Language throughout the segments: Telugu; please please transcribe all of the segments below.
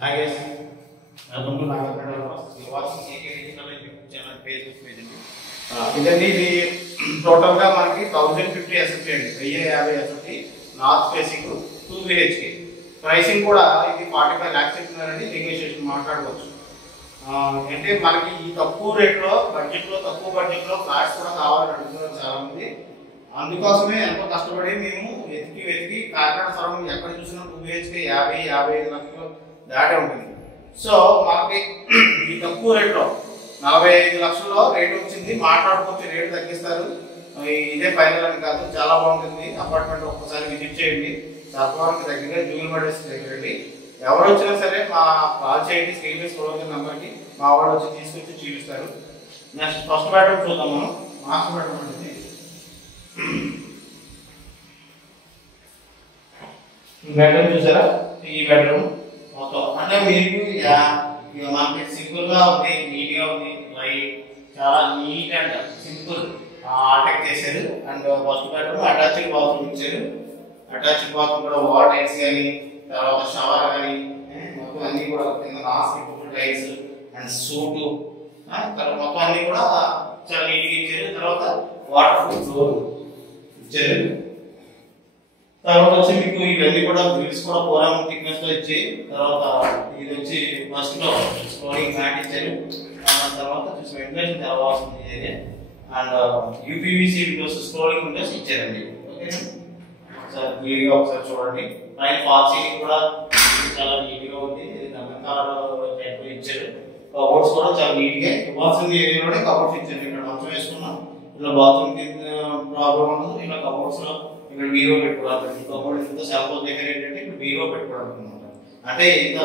Hi guys, welcome to Nagarjuna Developers. You are watching AK Digital YouTube channel Facebook page. ఇదండి ఇది టోటల్ గా మనకి 1050 ఎస్ఎఫ్టీ అండి, 1050 SFT north facing 2 BHK. Pricing కూడా ఇది 45 lakhs చెప్తున్నారండి. నెగోషియేషన్ మాట్లాడుకోవచ్చు. అంటే మనకి ఈ తక్కువ రేట్లో తక్కువ బడ్జెట్ లో ఫ్లాట్స్ కూడా కావాలని అడుగుతున్నారు చాలా మంది. అందుకోసమే ఎంతో కష్టపడి మేము వెతికి కాకినాడ సరౌండింగ్ ఎక్కడ చూసినా 2 BHK 50-55 లక్షలు దాటే ఉంటుంది. సో మనకి ఈ తక్కువ రేట్లో 45 లక్షల్లో రేట్ వచ్చింది. మాట్లాడుకోవచ్చు, రేట్ తగ్గిస్తారు. ఇదే ఫైనల్ అని కాదు, చాలా బాగుంటుంది అపార్ట్మెంట్. ఒక్కసారి విజిట్ చేయండి. సర్పవరంకి దగ్గరగా జూనియర్ మోడల్స్ దగ్గరండి. ఎవరు వచ్చినా సరే మా కాల్ చేయండి. స్క్రీన్ మీద స్క్రోల్ నెంబర్కి మా వాళ్ళు వచ్చి తీసుకొచ్చి చూపిస్తారు. నెక్స్ట్ ఫస్ట్ బెడ్రూమ్ చూద్దాం మనం. మాస్టర్ బెడ్రూమ్ ఉంటుంది. బెడ్రూమ్ చూసారా? ఈ బెడ్రూమ్ మొత్తం అంటే మీకు మనకి సింపుల్ గా ఉంది, నీట్ గా ఉంది. చాలా నీట్ అండ్ సింపుల్ ఆర్టెక్ చేశారు. And first bedroom attached bathroom ఇచ్చారు. అటాచ్డ్ బాత్రూమ్ కూడా వాల్ టైల్స్ కానీ, తర్వాత షవర్ కానీ మొత్తం అన్ని కూడా కింద నాస్టిక్ టైల్స్ అండ్ సూటు మొత్తం అన్ని కూడా చాలా నీట్ గా ఇచ్చారు. తర్వాత వాటర్ ప్రూఫ్ ఫ్లోర్ ఇచ్చారు. తర్వాత వచ్చి మీకు ఇవన్నీ కూడా గ్రిల్స్ కూడా 4 mm థిక్నెస్ లో ఇచ్చి, తర్వాత ఇది వచ్చి ఫస్ట్ లో స్క్రోలింగ్ మ్యాట్ ఇచ్చారు. తర్వాత చూసి వెంటిలేషన్ చాలా వస్తుంది area. And UPVC Windows scrolling Windows ఇచ్చారండి. ఓకేనా? ఒకసారి క్లియర్ గా ఒకసారి చూడండి. పైన ఫాల్ సీలింగ్ కూడా చాలా నీట్ గా ఉంది. టైప్ లో ఇచ్చారు. కబోర్డ్స్ కూడా చాలా నీట్ గా ఇవ్వాల్సిన ఏరియాలోనే కబోర్డ్స్ ఇచ్చారు. ఇక్కడ మంచం వేసుకున్నాం, ఇలా బాత్రూమ్ కి ప్రాబ్లం ఉండదు. ఇలా కబోర్డ్స్ లో ఇక్కడ బీరో పెట్టుకోవాలి. కబోర్డ్ ఇంత సెల్ఫ్ దగ్గర ఏంటంటే ఇక్కడ బీరో పెట్టుకోవడానికి అనమాట. అంటే ఇంత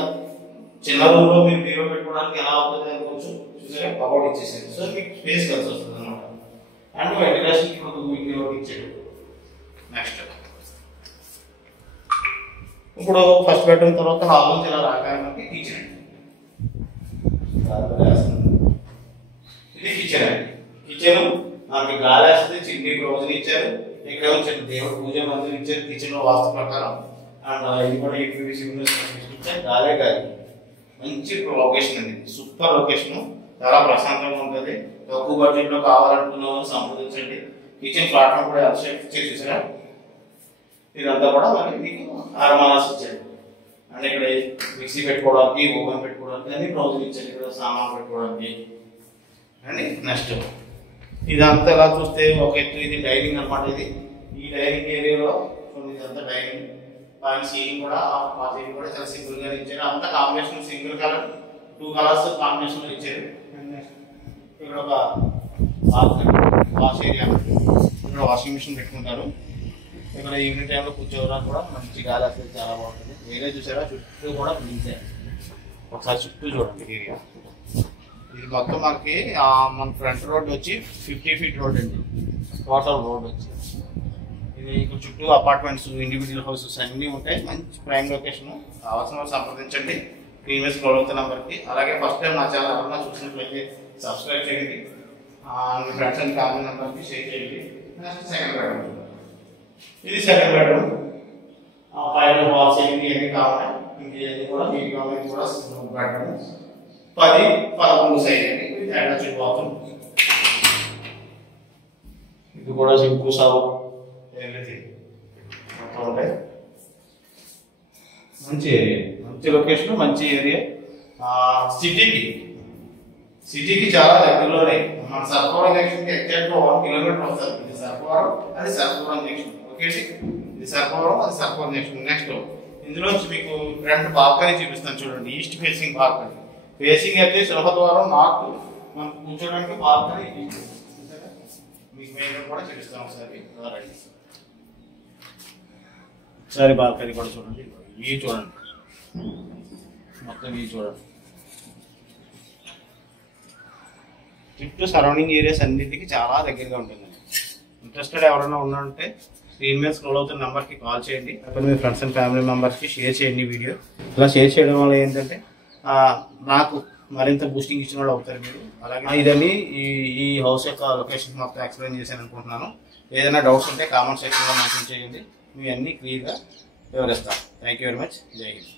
చిన్న రూమ్ లో మీరు బీరో పెట్టుకోవడానికి ఎలా అవుతుంది అనుకోవచ్చు. చూసారా, కబోర్డ్ ఇచ్చేసారు. సో మీకు స్పేస్ కలిసి వస్తుంది అనమాట. అండ్ వెంటిలేషన్ ఇప్పుడు ఇచ్చాడు. నెక్స్ట్ ఇప్పుడు ఫస్ట్ బెడ్రూమ్ తర్వాత హాల్ నుంచి ఇలా రాగానే మనకి కిచెన్ అండి. ఇది కిచెన్ అండి. కిచెన్ మనకి గాలి వేస్తుంది. చిన్ని రోజులు ఇచ్చారు. ఇక్కడ చిన్న దేవుడు పూజ మందిరం ఇచ్చారు కిచెన్ లో వాస్తు ప్రకారం. అండ్ ఇది కూడా యూపీవీసీ విండోస్ ఇచ్చారు. గాలే గాలి మంచి లొకేషన్ అండి. సూపర్ లొకేషన్, చాలా ప్రశాంతంగా ఉంటుంది. తక్కువ బడ్జెట్ లో కావాలనుకున్న సంప్రదించండి. కిచెన్ ప్లాట్ఫామ్ కూడా చూసారా? ఇదంతా కూడా మరి మీకు అరమానాస్ ఇచ్చారు. అంటే ఇక్కడ మిక్సీ పెట్టుకోవడానికి, ఓవెన్ పెట్టుకోవడానికి అన్ని రోజులు ఇచ్చారు. ఇక్కడ సామాన్ పెట్టుకోవడానికి అండి. నెక్స్ట్ ఇదంతా ఎలా చూస్తే ఒక ఎత్తు. ఇది డైనింగ్ అనమాట. ఈ డైనింగ్ ఏరియాలో ఇదంతా డైనింగ్. పైన సీలింగ్ కూడా చాలా సింపుల్ గా ఇచ్చారు. అంతా combination single colour, 2 colours combination లో ఇచ్చారు. ఇక్కడ ఒక వాష్ ఏరియా, ఇక్కడ వాషింగ్ మిషన్ పెట్టుకుంటారు. ఇక్కడ ఈవినింగ్ టైంలో కూర్చోవడానికి కూడా మంచి గాలి వస్తుంది, చాలా బాగుంటుంది. ఏరియా చూసారా? చుట్టూ కూడా బిల్డింగ్స్. ఒకసారి చుట్టూ చూడండి ఏరియా. ఇది మొత్తం మనకి మన ఫ్రంట్ రోడ్ వచ్చి 50 feet రోడ్ అండి. టోటల్ రోడ్ వచ్చి ఇది చుట్టూ అపార్ట్మెంట్స్, ఇండివిజువల్ హౌసెస్ అన్నీ ఉంటాయి. మంచి ప్రైమ్ లొకేషన్. కావాల్సిన వాళ్ళు సంప్రదించండి. ప్రీవియస్ స్క్రోల్ అవుతున్న నెంబర్కి. అలాగే ఫస్ట్ టైం నా ఛానల్ ఎవరైనా చూసినట్లయితే సబ్స్క్రైబ్ చేయండి. మీ ఫ్రెండ్స్ అండ్ ఫ్యామిలీ మెంబర్కి షేర్ చేయండి. Next second bedroom. ఇది సెకండ్ బెడ్రూమ్. పైన వాల్ సీలింగ్ ఇవన్నీ కావాలి. ఇంకేది కూడా నీట్ గా ఉన్నాయి. కూడా బెడ్రూమ్ 10-11 సైజ్ అండి. ఇది అటాచ్డ్ బాత్రూమ్. ఇది కూడా సింపుల్ సాగు ఎవ్రీథింగ్ మొత్తం ఉంటాయి. మంచి ఏరియా, మంచి లొకేషన్, మంచి ఏరియా. సిటీకి చాలా దగ్గరలోనే. మన సర్పవరం జంక్షన్ ఎగ్జాక్ట్ 1 kilometer వస్తుంది. ఇది సర్పవరం, అది సర్పవరం జంక్షన్. ఓకే, ఇది సర్పవరం, అది సర్పవరం జంక్షన్. నెక్స్ట్ ఇందులో మీకు ఫ్రంట్ బాల్కనీ చూపిస్తాను చూడండి. East facing balcony. ఫేసింగ్ అయితే సింహద్వారం నార్త్. మనం కూర్చోడానికి బాల్కనీ మీకు మెయిన్ కూడా చూపిస్తాం. ఒకసారి బాల్కనీ కూడా చూడండి. ఇవి చూడండి, మొత్తం ఇవి చూడండి. చుట్టూ సరౌండింగ్ ఏరియాస్ అన్నింటికి చాలా దగ్గరగా ఉంటుందండి. ఇంట్రెస్టెడ్ ఎవరైనా ఉన్నారంటే స్క్రీన్ మీద స్క్రోల్ అవుతున్న నెంబర్కి కాల్ చేయండి. అక్కడ మీ ఫ్రెండ్స్ అండ్ ఫ్యామిలీ మెంబర్స్కి షేర్ చేయండి వీడియో. ఇలా షేర్ చేయడం వల్ల ఏంటంటే నాకు మరింత బూస్టింగ్ ఇచ్చిన వాళ్ళు అవుతారు మీరు. అలాగే ఇదండి ఈ హౌస్ యొక్క లొకేషన్ మొత్తం ఎక్స్ప్లెయిన్ చేశాను అనుకుంటున్నాను. ఏదైనా డౌట్స్ ఉంటే కామెంట్ సెక్షన్లో మెన్షన్ చేయండి. మీ అన్నీ క్లియర్గా వివరిస్తాను. Thank you very much. జై హింద్.